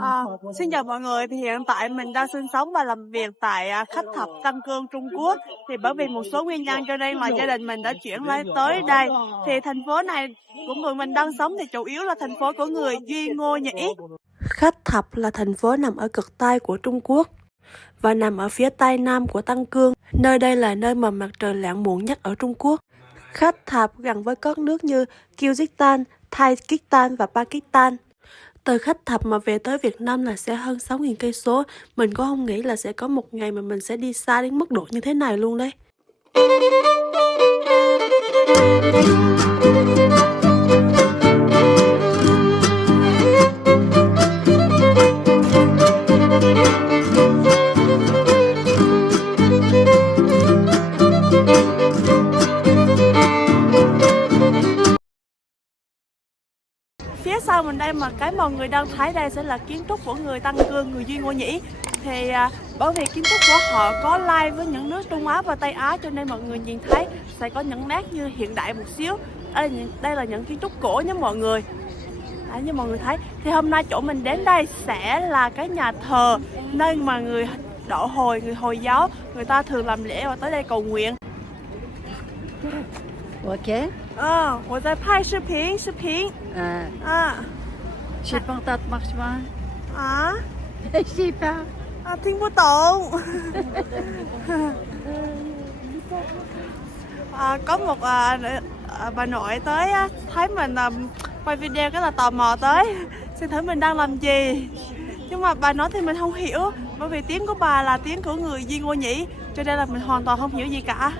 À, xin chào mọi người, thì hiện tại mình đang sinh sống và làm việc tại Khách Thập Tân Cương, Trung Quốc. Thì bởi vì một số nguyên nhân cho nên mà gia đình mình đã chuyển tới đây. Thì thành phố này của người mình đang sống thì chủ yếu là thành phố của người Duy Ngô Nhĩ. Khách Thập là thành phố nằm ở cực Tây của Trung Quốc và nằm ở phía tây nam của Tân Cương. Nơi đây là nơi mà mặt trời lặn muộn nhất ở Trung Quốc. Khách Thập gần với các nước như Kyrgyzstan, Tajikistan và Pakistan. Từ Khách Thập mà về tới Việt Nam là sẽ hơn 6.000 cây số. Mình cũng không nghĩ là sẽ có một ngày mà mình sẽ đi xa đến mức độ như thế này luôn đấy. Phía sau mình đây mà cái mọi người đang thấy đây sẽ là kiến trúc của người Tân Cương, người Duy Ngô Nhĩ. Thì bởi vì kiến trúc của họ có lai với những nước Trung Á và Tây Á cho nên mọi người nhìn thấy sẽ có những nét như hiện đại một xíu. Đây là những kiến trúc cổ nhé mọi người. Đấy, như mọi người thấy. Thì hôm nay chỗ mình đến đây sẽ là cái nhà thờ nơi mà người người Hồi giáo người ta thường làm lễ và tới đây cầu nguyện. 我在拍视频。是帮他忙是吗？是吧？听不懂。Có một bà nội tới thấy mình quay video cái là tò mò tới xem thử mình đang làm gì. Nhưng mà bà nói thì mình không hiểu bởi vì tiếng của bà là tiếng của người Duy Ngô Nhĩ cho nên là mình hoàn toàn không hiểu gì cả.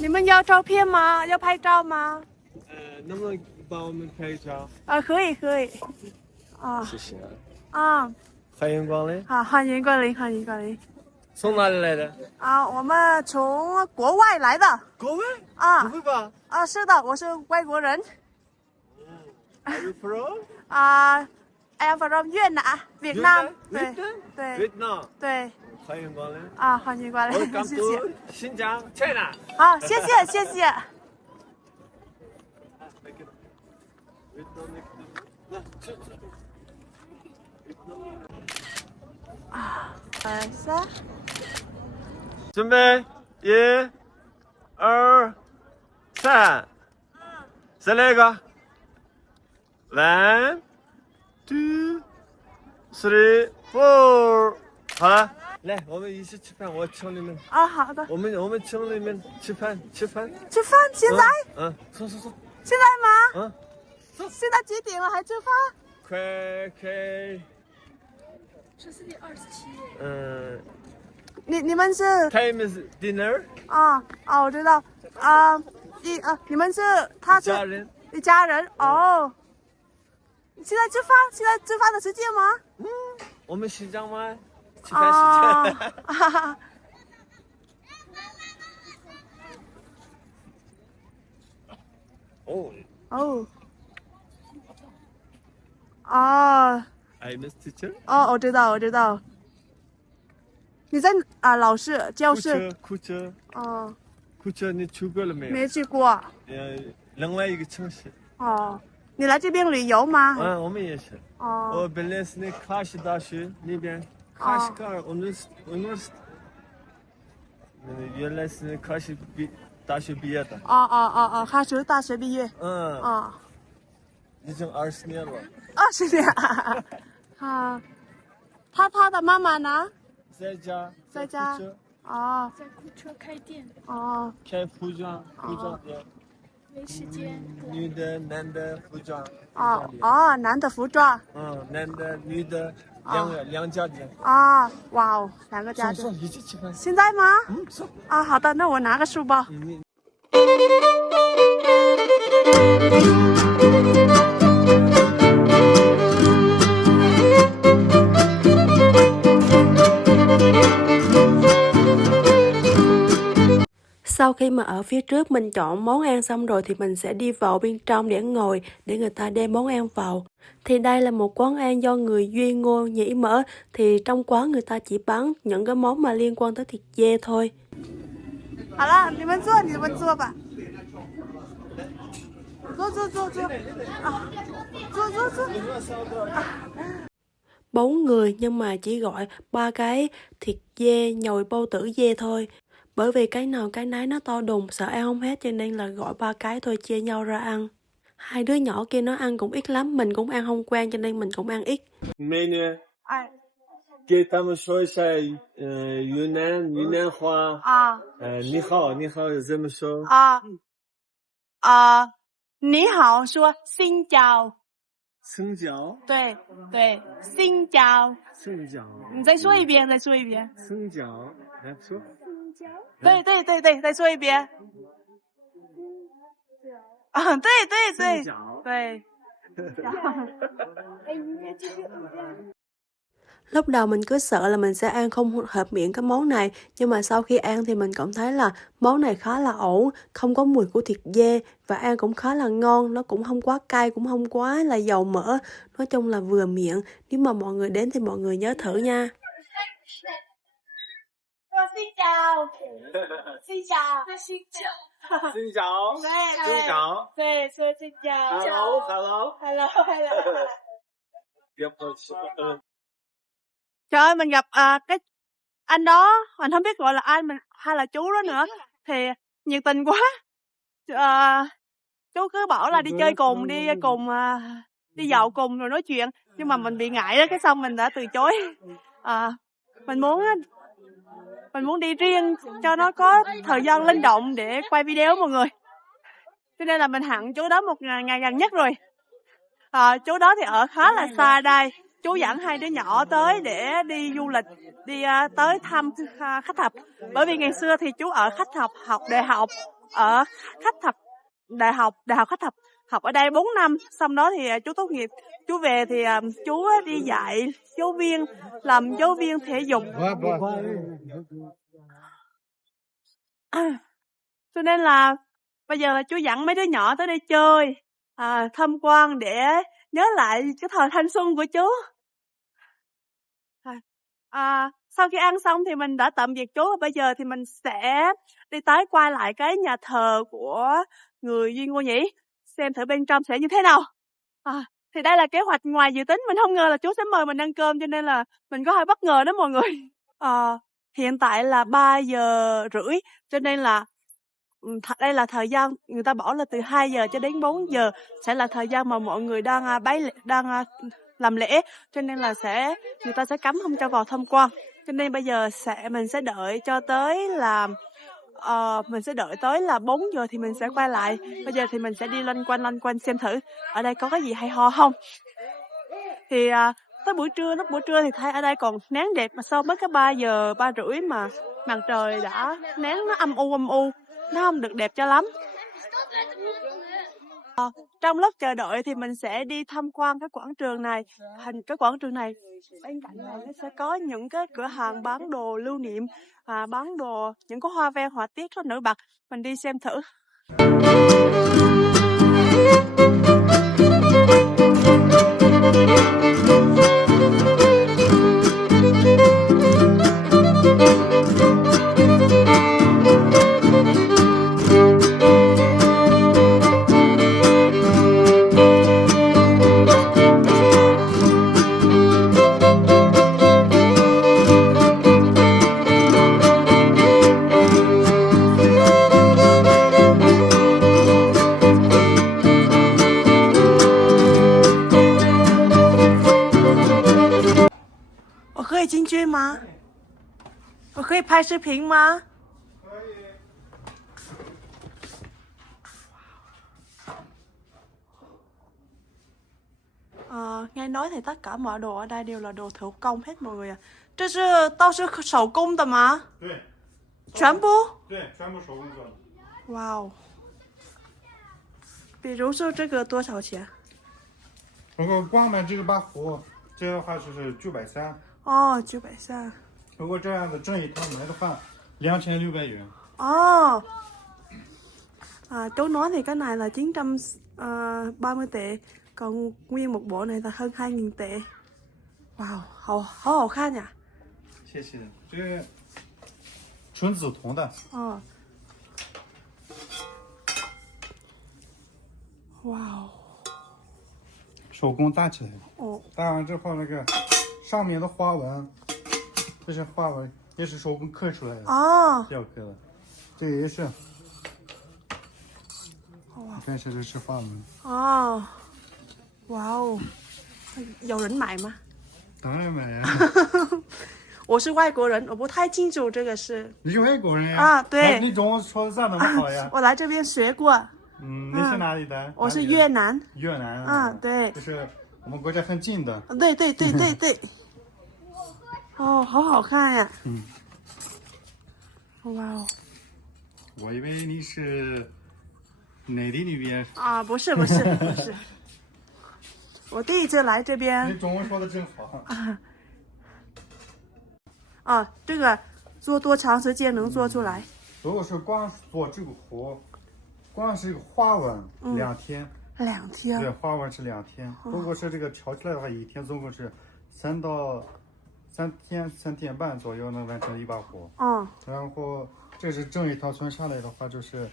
Mình muốn 要照片吗？要拍照吗？能不能帮我们拍一张？可以。谢谢。欢迎光临。好，欢迎光临，欢迎光临。从哪里来的？我们从国外来的。国外？不会吧？是的，我是外国人。Are you from? I am from 越南，việt Nam。对。越南。对。欢迎光临。欢迎光临，谢谢。新疆 China。好，谢谢。准备1、2、3，再来一个。1、2、3、4，好了，来，我们一起吃饭，我请你们。好的。我们请你们吃饭。吃饭？现在？走。现在吗？现在几点了还吃饭？快。这是第27。你们是 Time is dinner。我知道。你们是一家人哦。现在吃饭的时间吗？我们新疆吗？吃饭时间。I'm a teacher。我知道。你在老师教室。库车你去过了没有？没去过。另外一个城市。你来这边旅游吗？我们也是。我本来是那喀什大学那边，喀什噶尔university。原来是喀什大学毕业的。喀什大学毕业。已经20年了。20年。他的妈妈呢？在家。在库车开店。开服装店。没时间。女的、男的服装。男的服装。男的、女的，两家店。哇哦，2个家店。一起吃饭。现在吗？走。好的，那我拿个书包。Sau khi mà ở phía trước mình chọn món ăn xong rồi thì mình sẽ đi vào bên trong để ngồi để người ta đem món ăn vào. Thì đây là một quán ăn do người Duy Ngô Nhĩ mở. Thì trong quán người ta chỉ bán những cái món mà liên quan tới thịt dê thôi. 好了，你们坐吧。坐。 4 người nhưng mà chỉ gọi 3 cái thịt dê nhồi bao tử dê thôi. Bởi vì cái nào cái nấy nó to đùng sợ ăn không hết cho nên là gọi 3 cái thôi chia nhau ra ăn. 2 đứa nhỏ kia nó ăn cũng ít lắm, mình cũng ăn không quen cho nên mình cũng ăn ít. Menu. 给他们说一下云南话。你好怎么说？你好说xin chào。xin chào。对，xin chào。xin chào。你再说一遍。xin chào。来说。对，再说一遍。对。Lúc đầu mình cứ sợ là mình sẽ ăn không hợp miệng cái món này, nhưng mà sau khi ăn thì mình cảm thấy là món này khá là ổn, không có mùi của thịt dê và ăn cũng khá là ngon, nó cũng không quá cay cũng không quá là dầu mỡ, nói chung là vừa miệng. Nếu mà mọi người đến thì mọi người nhớ thử nha. Xin chào. Xin chào. Xin chào. Xin chào. Xin chào. Hello. Trời ơi, mình gặp cái anh đó, mình không biết gọi là anh mình hay là chú đó nữa, thì nhiệt tình quá. Chú cứ bảo là đi chơi cùng, đi dạo cùng rồi nói chuyện, nhưng mà mình bị ngại đó, cái xong mình đã từ chối. Mình muốn đi riêng cho nó có thời gian linh động để quay video mọi người, cho nên là mình hẹn chú đó một ngày gần nhất rồi. Chú đó thì ở khá là xa đây. Chú dẫn 2 đứa nhỏ tới để đi du lịch, đi tới thăm khách thập. Bởi vì ngày xưa thì chú ở khách thập học đại học, ở đại học khách thập, học ở đây 4 năm. Xong đó thì chú tốt nghiệp, chú về thì chú đi dạy giáo viên, làm giáo viên thể dục. Cho nên là bây giờ là chú dẫn mấy đứa nhỏ tới đây chơi, tham quan để nhớ lại cái thời thanh xuân của chú. Sau khi ăn xong thì mình đã tạm biệt chú. Bây giờ thì mình sẽ đi tới quay lại cái nhà thờ của người Duy Ngô Nhĩ, xem thử bên trong sẽ như thế nào. Thì đây là kế hoạch ngoài dự tính. Mình không ngờ là chú sẽ mời mình ăn cơm, cho nên là mình có hơi bất ngờ đó mọi người. Hiện tại là 3 giờ rưỡi, cho nên là đây là thời gian người ta bảo là từ 2 giờ cho đến 4 giờ sẽ là thời gian mà mọi người đang làm lễ, cho nên là người ta sẽ cấm không cho vào tham quan. Cho nên bây giờ mình sẽ đợi cho tới là 4 giờ thì mình sẽ quay lại. Bây giờ thì mình sẽ đi loanh quanh xem thử ở đây có cái gì hay ho không. Thì tới lúc buổi trưa thì thấy ở đây còn nắng đẹp, mà sau mấy cái 3 giờ 3 rưỡi mà mặt trời đã nắng nó âm u, nó không được đẹp cho lắm. Trong lúc chờ đợi thì mình sẽ đi tham quan cái quảng trường này. Cái quảng trường này bên cạnh này nó sẽ có những cái cửa hàng bán đồ lưu niệm, bán đồ những cái hoa văn họa tiết rất nổi bật. Mình đi xem thử. Có thể進去嗎？我可以拍視頻嗎？ Nghe nói thì tất cả mọi đồ ở đây đều là đồ thủ công hết mọi người ạ. 这是都是手工的吗？对，全部？对，全部手工做的。哇哦！比如说这个多少钱？如果光买这个把壶，这样的话就是930。哦，930。如果这样的正一套买的话，2600元。哦。Chú nói thì cái này là 930 tệ, còn nguyên một bộ này là hơn 2.000 tệ. Wow, 好看呀！谢谢，这个纯紫铜的。哦。哇哦！手工搭起来的。哦。搭完之后，那个上面的花纹，这是花纹，也是手工刻出来的。哦。雕刻的，这个也是。但是这是花纹。哦。哇哦！有人买吗？当然买呀。我是外国人，我不太清楚这个是。你是外国人呀？啊，对。你中文说的咋那么好呀？我来这边学过。你是哪里的？我是越南。越南啊，对。就是我们国家很近的。对。哦，好看呀。哇哦。我以为你是内地那边。啊，不是。我第一次来这边。你中文说的真好。这个做多长时间能做出来？如果是光做这个壶，光是一个花纹，2天。2天。对，花纹是2天。如果是这个挑起来的话，1天总共是3天半左右能完成一把壶。然后这是正一套存下来的话，就是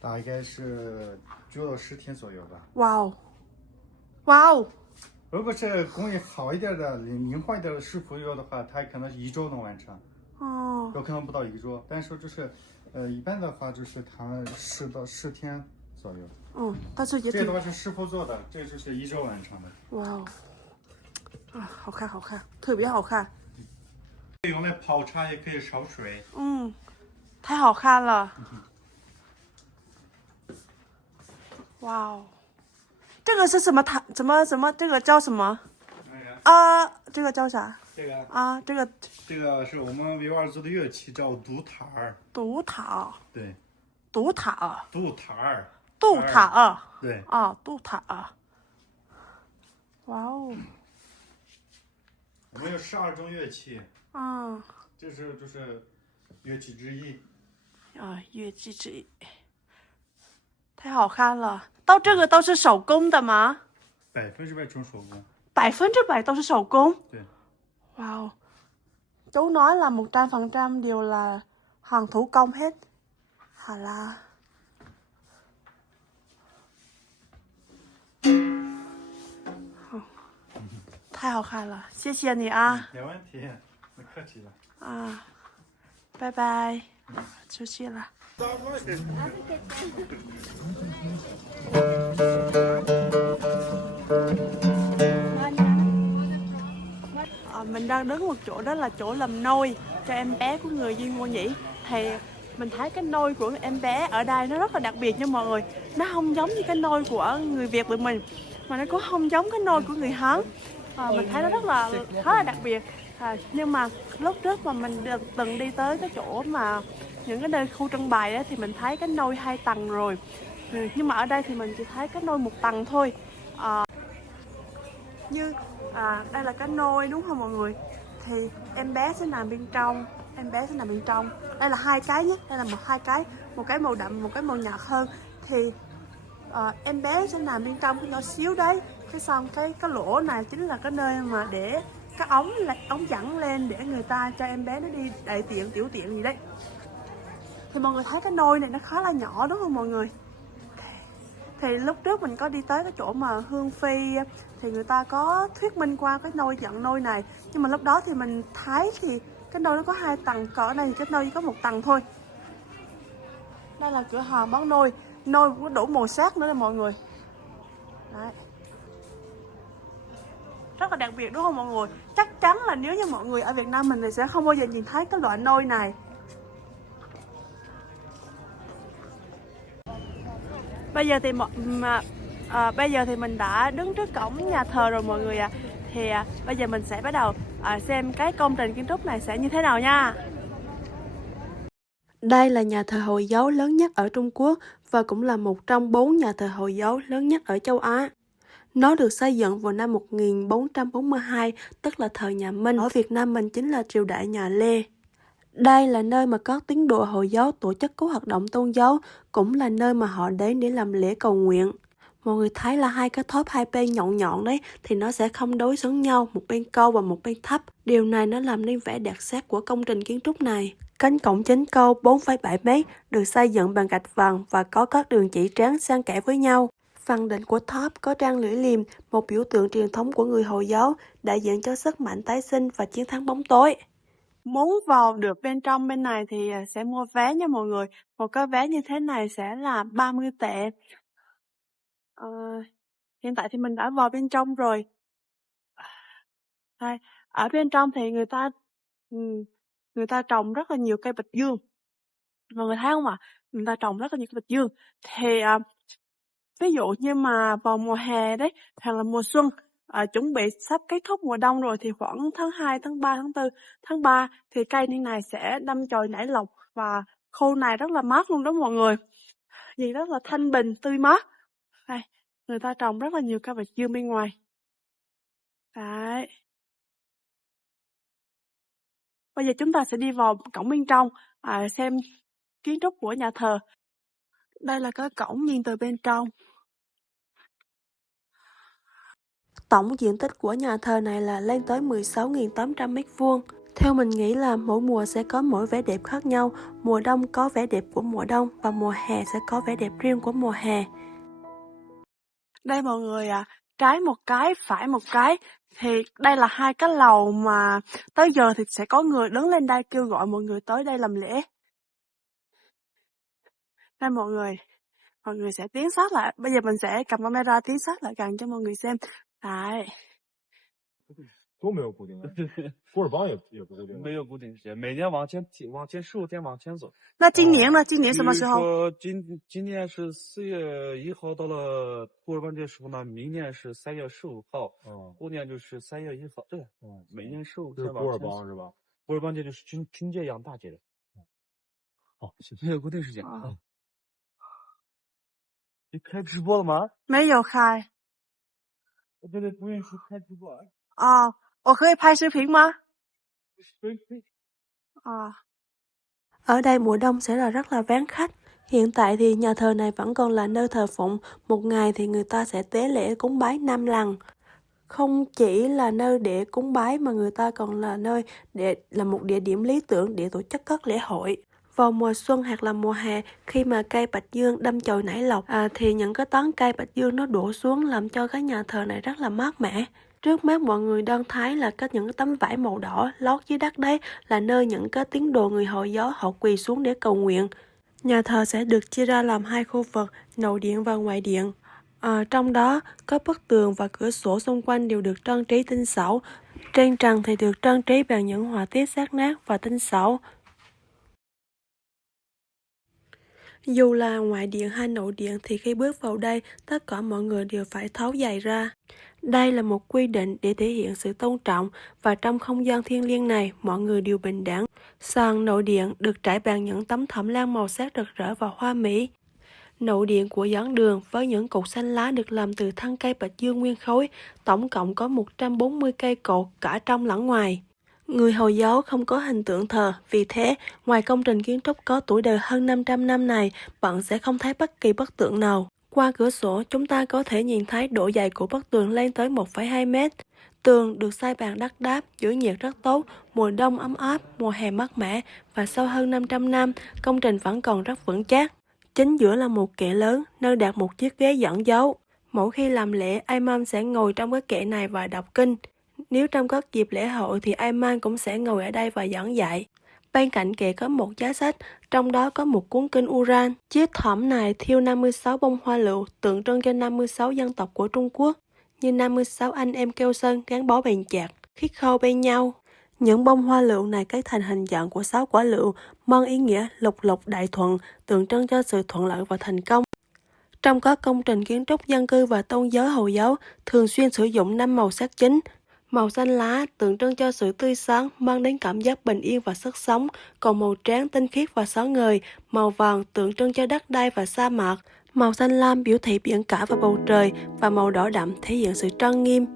大概是9到10天左右吧。哇哦！如果是工艺好一点的、灵活一点的师傅要的话，他可能1周能完成。有可能不到1周，但是就是一般的话就是他10到10天左右。但是也这都是师傅做的，这就是1周完成的。哇哦！好看，特别好看。可以用来泡茶，也可以烧水。太好看了。哇哦！这个是什么塔？什么？这个叫什么？这个叫啥？这个这个是我们维吾尔族的乐器，叫杜塔儿。杜塔。对。杜塔。杜塔儿。杜塔。对。杜塔。哇哦！我们有12种乐器。这是就是乐器之一。乐器之一。太好看了！到这个都是手工的吗？100%纯手工。100%都是手工。对。Wow. Chú nói là 100% đều là hàng thủ công hết. Hả là. 太好看了，谢谢你啊。没问题，不客气了。拜拜，出去了。Mình đang đứng một chỗ, đó là chỗ làm nôi cho em bé của người Duy Ngô Nhĩ. Thì mình thấy cái nôi của em bé ở đây nó rất là đặc biệt nha mọi người. Nó không giống như cái nôi của người Việt tụi mình, mà nó cũng không giống cái nôi của người Hán. Mình thấy nó rất là khá là đặc biệt. Nhưng mà lúc trước mà mình từng đi tới cái chỗ mà những cái nơi khu trưng bày đó, thì mình thấy cái nôi 2 tầng rồi. Nhưng mà ở đây thì mình chỉ thấy cái nôi 1 tầng thôi. Đây là cái nôi đúng không mọi người? Thì em bé sẽ nằm bên trong. Đây là 2 cái nhé. Đây là 2 cái. Một cái màu đậm, một cái màu nhạt hơn. Thì em bé sẽ nằm bên trong cái nhỏ xíu đấy. Cái xong cái lỗ này chính là cái nơi mà để cái ống dẫn lên để người ta cho em bé nó đi đại tiện, tiểu tiện gì đấy. Thì mọi người thấy cái nôi này nó khá là nhỏ đúng không mọi người? Thì lúc trước mình có đi tới cái chỗ mà Hương Phi thì người ta có thuyết minh qua cái nôi dẫn nôi này. Nhưng mà lúc đó thì mình thấy thì cái nôi nó có 2 tầng, còn ở đây thì cái nôi chỉ có 1 tầng thôi. Đây là cửa hàng bán nôi. Nôi cũng có đủ màu sắc nữa nè mọi người. Đấy. Rất là đặc biệt đúng không mọi người? Chắc chắn là nếu như mọi người ở Việt Nam mình thì sẽ không bao giờ nhìn thấy cái loại nôi này. Bây giờ thì Bây giờ thì mình đã đứng trước cổng nhà thờ rồi mọi người ạ. Thì bây giờ mình sẽ bắt đầu xem cái công trình kiến trúc này sẽ như thế nào nha. Đây là nhà thờ Hồi giáo lớn nhất ở Trung Quốc và cũng là một trong 4 nhà thờ Hồi giáo lớn nhất ở châu Á. Nó được xây dựng vào năm 1442, tức là thời nhà Minh. Ở Việt Nam mình chính là triều đại nhà Lê. Đây là nơi mà các tín đồ Hồi giáo tổ chức các hoạt động tôn giáo, cũng là nơi mà họ đến để làm lễ cầu nguyện. Mọi người thấy là hai cái thớp hai bên nhọn nhọn đấy thì nó sẽ không đối xứng nhau, một bên câu và một bên thấp. Điều này nó làm nên vẻ đặc sắc của công trình kiến trúc này. Cánh cổng chính câu 4,7 m được xây dựng bằng gạch vàng và có các đường chỉ trắng xen kẽ với nhau. Phần đỉnh của tháp có trang lưỡi liềm, một biểu tượng truyền thống của người Hồi giáo, đại diện cho sức mạnh tái sinh và chiến thắng bóng tối. Muốn vào được bên trong bên này thì sẽ mua vé nha mọi người. Một cái vé như thế này sẽ là 30 tệ. Hiện tại thì mình đã vào bên trong rồi. Đây, ở bên trong thì người ta trồng rất là nhiều cây bạch dương. Mọi người thấy không ạ? Người ta trồng rất là nhiều cây bạch dương. Thì ví dụ như mà vào mùa hè đấy, hoặc là mùa xuân, chuẩn bị sắp kết thúc mùa đông rồi thì khoảng tháng 2, tháng 3, tháng 4, tháng 3 thì cây như này sẽ đâm chồi nảy lộc và khu này rất là mát luôn đó mọi người. Nhìn rất là thanh bình, tươi mát. Đây, người ta trồng rất là nhiều cây bạch dương bên ngoài. Đấy. Bây giờ chúng ta sẽ đi vào cổng bên trong xem kiến trúc của nhà thờ. Đây là cái cổng nhìn từ bên trong. Tổng diện tích của nhà thờ này là lên tới 16.800 m². Theo mình nghĩ là mỗi mùa sẽ có mỗi vẻ đẹp khác nhau. Mùa đông có vẻ đẹp của mùa đông và mùa hè sẽ có vẻ đẹp riêng của mùa hè. Đây mọi người trái một cái, phải một cái. Thì đây là hai cái lầu mà tới giờ thì sẽ có người đứng lên đây kêu gọi mọi người tới đây làm lễ. Đây mọi người sẽ tiến sát lại. Bây giờ mình sẽ cầm camera tiến sát lại gần cho mọi người xem. Đấy. 都没有固定的，古尔邦也不固定，没有固定时间，每年往前15天往前走。那今年呢？今年比如什么时候？说今年是4月1号到了古尔邦这时候呢，明年是3月15号，后年就是3月1号，对，每年15天往前走。古尔邦是吧？古尔邦节就是军节养大节的。哦，没有固定时间。你开直播了吗？没有开。我这里不允许开直播。我可以拍视频吗？Ở đây mùa đông sẽ là rất là vắng khách. Hiện tại thì nhà thờ này vẫn còn là nơi thờ phụng. Một ngày thì người ta sẽ tế lễ cúng bái 5 lần. Không chỉ là nơi để cúng bái mà người ta còn là nơi là một địa điểm lý tưởng để tổ chức các lễ hội. Vào mùa xuân hoặc là mùa hè, khi mà cây bạch dương đâm chồi nảy lộc thì những cái tán cây bạch dương nó đổ xuống làm cho cái nhà thờ này rất là mát mẻ. Trước mắt mọi người đang thấy là những cái tấm vải màu đỏ lót dưới đất đấy là nơi những cái tín đồ người Hồi giáo họ quỳ xuống để cầu nguyện. Nhà thờ sẽ được chia ra làm hai khu vực, nội điện và ngoại điện. Trong đó, các bức tường và cửa sổ xung quanh đều được trang trí tinh xảo. Trên trần thì được trang trí bằng những họa tiết sắc nét và tinh xảo. Dù là ngoại điện hay nội điện thì khi bước vào đây, tất cả mọi người đều phải tháo giày ra. Đây là một quy định để thể hiện sự tôn trọng và trong không gian thiêng liêng này, mọi người đều bình đẳng. Sàn nội điện được trải bằng những tấm thảm lan màu sắc rực rỡ và hoa mỹ. Nội điện của giảng đường với những cột xanh lá được làm từ thân cây bạch dương nguyên khối, tổng cộng có 140 cây cột cả trong lẫn ngoài. Người Hồi giáo không có hình tượng thờ, vì thế, ngoài công trình kiến trúc có tuổi đời hơn 500 năm này, bạn sẽ không thấy bất kỳ bức tượng nào. Qua cửa sổ, chúng ta có thể nhìn thấy độ dày của bức tường lên tới 1,2 mét. Tường được xây bằng đất đáp, giữ nhiệt rất tốt, mùa đông ấm áp, mùa hè mát mẻ và sau hơn 500 năm, công trình vẫn còn rất vững chắc. Chính giữa là một kệ lớn, nơi đặt một chiếc ghế dẫn dấu. Mỗi khi làm lễ, imam sẽ ngồi trong cái kệ này và đọc kinh. Nếu trong các dịp lễ hội thì imam cũng sẽ ngồi ở đây và giảng dạy. Bên cạnh kệ có một giá sách, trong đó có một cuốn kinh Uran. Chiếc thảm này thêu 56 bông hoa lựu, tượng trưng cho 56 dân tộc của Trung Quốc, như 56 anh em keo sơn gắn bó bền chặt, khít khao bên nhau. Những bông hoa lựu này kết thành hình dạng của 6 quả lựu, mang ý nghĩa lục lục đại thuận, tượng trưng cho sự thuận lợi và thành công. Trong các công trình kiến trúc dân cư và tôn giáo Hồi giáo thường xuyên sử dụng 5 màu sắc chính. Màu xanh lá tượng trưng cho sự tươi sáng, mang đến cảm giác bình yên và sức sống, còn màu trắng tinh khiết và sáng ngời, màu vàng tượng trưng cho đất đai và sa mạc, màu xanh lam biểu thị biển cả và bầu trời, và màu đỏ đậm thể hiện sự trang nghiêm.